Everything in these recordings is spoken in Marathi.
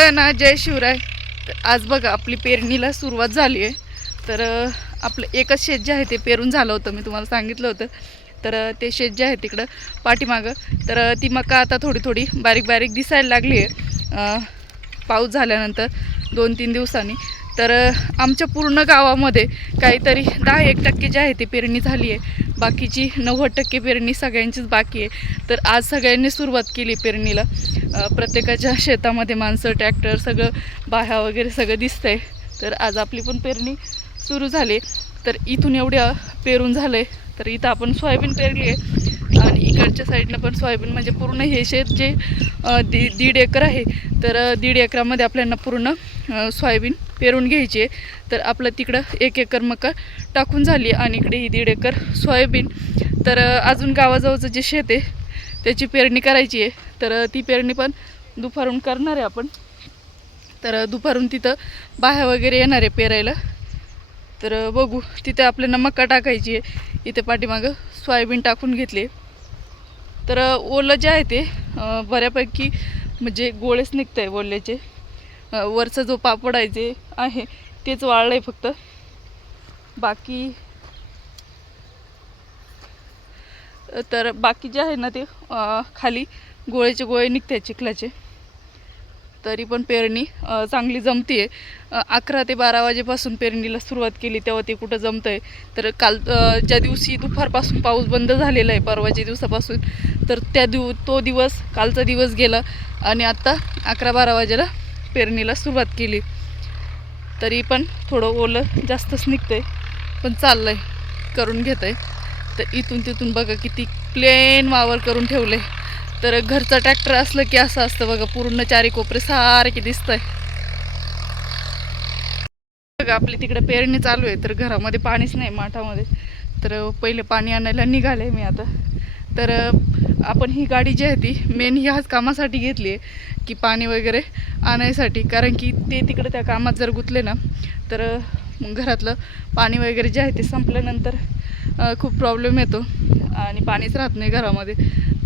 सगळ्यांना जय शिवराय. तर आज बघा आपली पेरणीला सुरुवात झाली आहे. तर आपलं एकच शेत जे आहे ते पेरून झालं होतं, मी तुम्हाला सांगितलं होतं. तर ते शेत जे आहे तिकडं पाठीमागं, तर ती मका आता थोडी थोडी बारीक बारीक दिसायला लागली आहे पाऊस झाल्यानंतर 2-3 दिवसांनी. तर आमच्या पूर्ण गावामध्ये काहीतरी 10-1% जे आहे ते पेरणी झाली आहे. बाकीची 90% पेरणी सगळ्यांचीच बाकी आहे. तर आज सगळ्यांनी सुरुवात केली पेरणीला. प्रत्येकाच्या शेतामध्ये माणसं, ट्रॅक्टर, सगळं बाह्या वगैरे सगळं दिसतंय. तर आज आपली पण पेरणी सुरू झाली. तर इथून एवढ्या पेरून झालं आहे. तर इथं आपण सोयाबीन पेरली आहे आणि इकडच्या साईडनं पण सोयाबीन, म्हणजे पूर्ण हे शेत जे 1.5 एकर आहे. तर 1.5 एकरामध्ये आपल्याला पूर्ण सोयाबीन पेरून घ्यायची आहे. तर आपलं तिकडं 1 एकर मका टाकून झाली आणि इकडे ही 1.5 एकर सोयाबीन. तर अजून गावाजवळचं जे शेत आहे त्याची पेरणी करायची आहे. तर ती पेरणी पण दुपारून करणार आहे आपण. तर दुपारून तिथं बाह्या वगैरे येणार आहे पेरायला. तर बघू, तिथे आपल्याला मका टाकायची आहे. इथे पाठीमागं सोयाबीन टाकून घेतले. तर ओलं जे आहे ते बऱ्यापैकी म्हणजे गोळेच निघत आहे ओल्याचे. वरचा जो पापड आहे तेच वाळलं आहे फक्त. बाकी तर बाकी जे आहे ना ते खाली गोळेचे गोळे निघते चिखलाचे. तरी पण पेरणी चांगली जमती आहे. 11 ते 12 वाजेपासून पेरणीला सुरुवात केली तेव्हा ते कुठं जमतं आहे. तर काल ज्या दिवशी दुपारपासून पाऊस बंद झालेला आहे, परवाच्या दिवसापासून, तर तो दिवस, कालचा दिवस गेला आणि आत्ता 11-12 वाजेला पेरणीला सुरुवात केली. तरी पण थोडं ओलं जास्तच निघतं आहे, पण चाललं आहे, करून घेत आहे. तर इथून तिथून बघा किती प्लेन वावर करून ठेवले. तर घरचा ट्रॅक्टर असलं की असं असतं बघा, पूर्ण चारी कोपरे सारखे दिसतंय. बघा आपली तिकडे पेरणी चालू आहे. तर घरामध्ये पाणीच नाही माठामध्ये. तर पहिले पाणी आणायला निघाले मी आता. तर आपण ही गाडी जी आहे ती मेन ह्याच कामासाठी घेतली आहे की पाणी वगैरे आणायसाठी. कारण की ते तिकडे त्या कामात जर गुंतले ना तर घरातलं पाणी वगैरे जे आहे ते संपल्यानंतर खूप प्रॉब्लेम येतो आणि पाणीच राहत नाही घरामध्ये.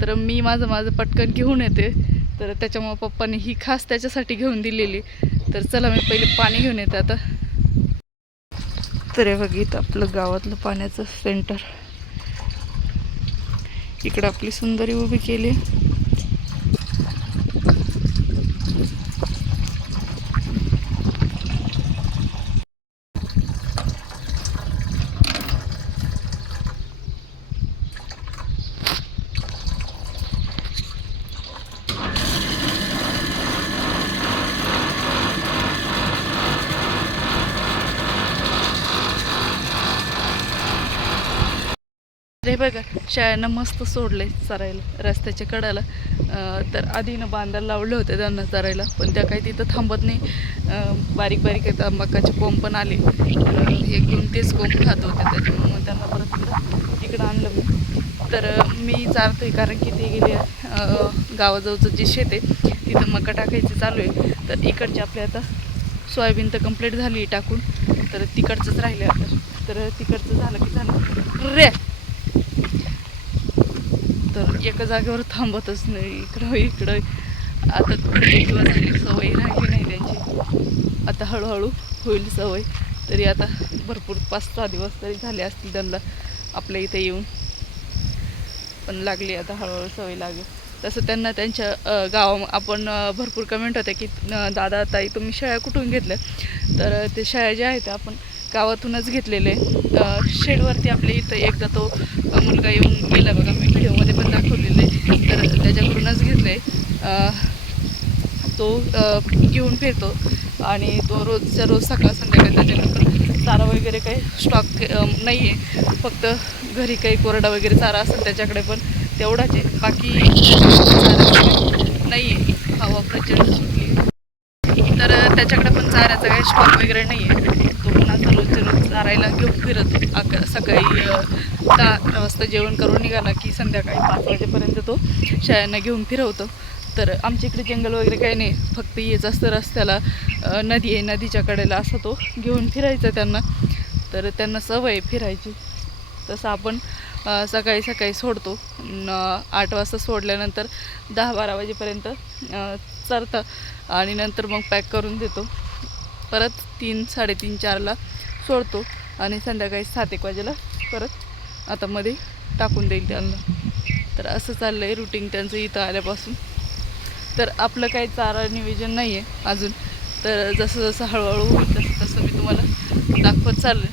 तर मी माझं पटकन घेऊन येते. तर त्याच्यामुळे पप्पाने ही खास त्याच्यासाठी घेऊन दिलेली. तर चला मी पहिले पाणी घेऊन येते आता. तर हे बघितलं आपलं गावातलं पाण्याचं सेंटर. इकडं आपली सुंदरी उभी केली. हे बघा शाळेनं मस्त सोडलंय चरायला रस्त्याच्या कडाला. तर आधीनं बांधायला लावले होते त्यांना चरायला, पण त्या काही तिथं थांबत नाही. बारीक बारीक तंबाखाचे कोंब पण आले. तर 1-2 तेच कोंब खात होते, त्याच्यामुळे त्यांना परत इकडं आणलं मी. तर मी चारतोय कारण की ते गेले गावाजवळचं जे शेत आहे तिथं मका टाकायचं चालू आहे. तर इकडचे आपले आता सोयाबीन तर कंप्लीट झाली टाकून. तर तिकडचंच राहिलं आता. तर तिकडचं झालं की झालं रे. तर एका जागेवर थांबतच नाही, इकडं आता खूप दिवस झाली सवय राहिली नाही त्यांची. आता हळूहळू होईल सवय. तरी आता भरपूर 5-6 दिवस तरी झाले असतील त्यांना आपल्या इथे येऊन, पण लागली आता हळूहळू सवय लागेल. तसं त्यांना त्यांच्या आपण भरपूर कमेंट होत्या की दादा ताई तुम्ही शेळ्या कुठून घेतल्या. तर ते शेळ्या ज्या आहेत आपण गावातूनच घेतलेले. शेडवरती आपल्या इथं एकदा तो मुलगा येऊन गेला बघा, मी व्हिडिओमध्ये पण दाखवलेलं आहे. तर त्याच्याकडूनच घेतलं आहे. तो घेऊन फिरतो आणि तो रोजच्या रोज सकाळ संध्याकाळ त्याच्यानंतर चारा वगैरे काही स्टॉक नाही आहे. फक्त घरी काही कोरडा वगैरे चारा असेल त्याच्याकडे, पण तेवढाच आहे. बाकी नाही आहे. हवा प्रचंड सुटली तर त्याच्याकडे पण चाऱ्याचा काही स्टॉक वगैरे नाही आहे. तो पण आता रोजच्या रोज चारायला घेऊन फिरतो. सकाळी 10-11 वाजता जेवण करून निघाला की संध्याकाळी 5 वाजेपर्यंत तो शेळ्यांना घेऊन फिरवतो. तर आमच्या इकडे जंगल वगैरे काही नाही, फक्त येच असतं रस्त्याला नदी आहे, नदीच्या कडेला असं तो घेऊन फिरायचा त्यांना. तर त्यांना सवय आहे फिरायची. तसं आपण सकाळी सकाळी सोडतो. 8 वाजता सोडल्यानंतर 10-12 वाजेपर्यंत चारता आणि नंतर मग पॅक करून देतो. परत 3, 3:30, 4ला सोडतो आणि संध्याकाळी 7-1 वाजेला परत आता मध्ये टाकून देईल त्यांना. तर असं चाललं आहे रुटीन त्यांचं इथं आल्यापासून. तर आपलं काही चारा नियोजन नाही आहे अजून. तर जसं जसं हळूहळू होईल तसं तसं मी तुम्हाला दाखवत चाललं.